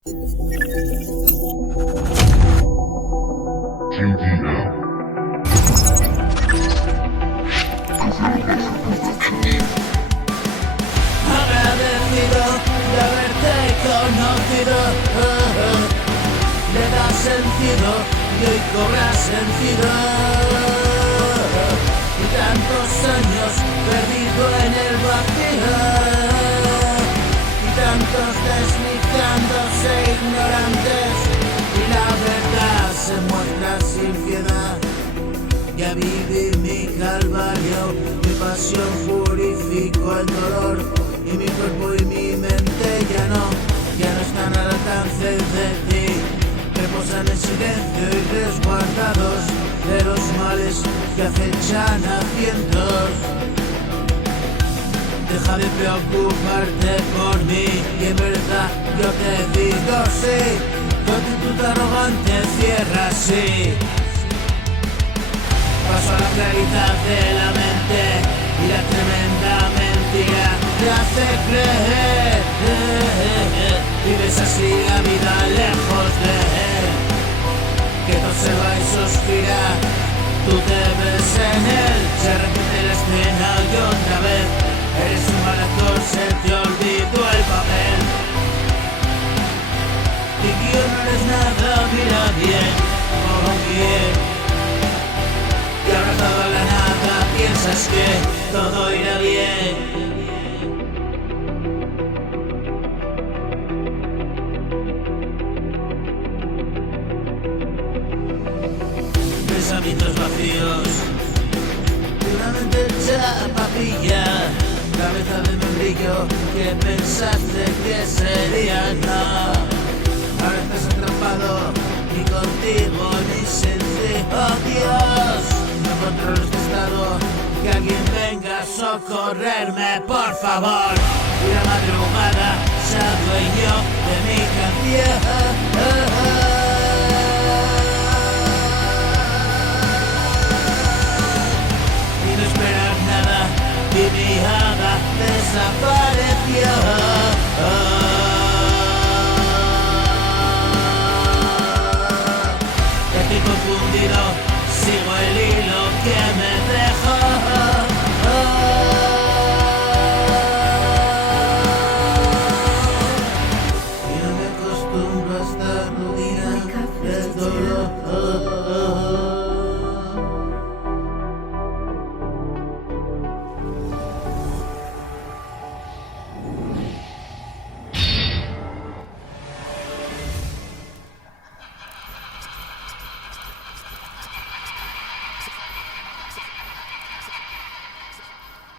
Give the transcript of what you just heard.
Agradecido de haberte conocido, le das sentido y hoy cobras sentido. Y tantos años perdido en el vacío, y tantos deslizándose ignorantes, y la verdad se muestra sin piedad. Ya viví mi calvario, mi pasión purificó el dolor, y mi cuerpo y mi mente ya no están al alcance de ti. Reposan en silencio y resguardados de los males que acechan a cientos. Deja de preocuparte por mí, y en verdad yo te digo sí. Tu actitud arrogante cierra así. Paso a la claridad de la mente, y la tremenda mentira te hace creer. Vives así la vida lejos de él, que todo se va y suspira. Tú te ves en él, se repite la escena y otra vez. Eres un mal actor, se te olvidó el papel. Y que no eres nada, mira bien, oh bien. Y abrazado a la nada piensas que todo irá bien. Pensamientos vacíos, una mente hecha papilla, cabeza de membrillo que pensaste que sería no. Ahora estás atrapado, ni contigo ni sencillo. Oh Dios, no controlo este estado, que alguien venga a socorrerme, por favor. Y la madrugada se adueñó de mi canción. Y no esperar nada, y mi hada desapareció. Estoy confundido, sigo el hilo que me dejó. Y no me acostumbro a esta rutina.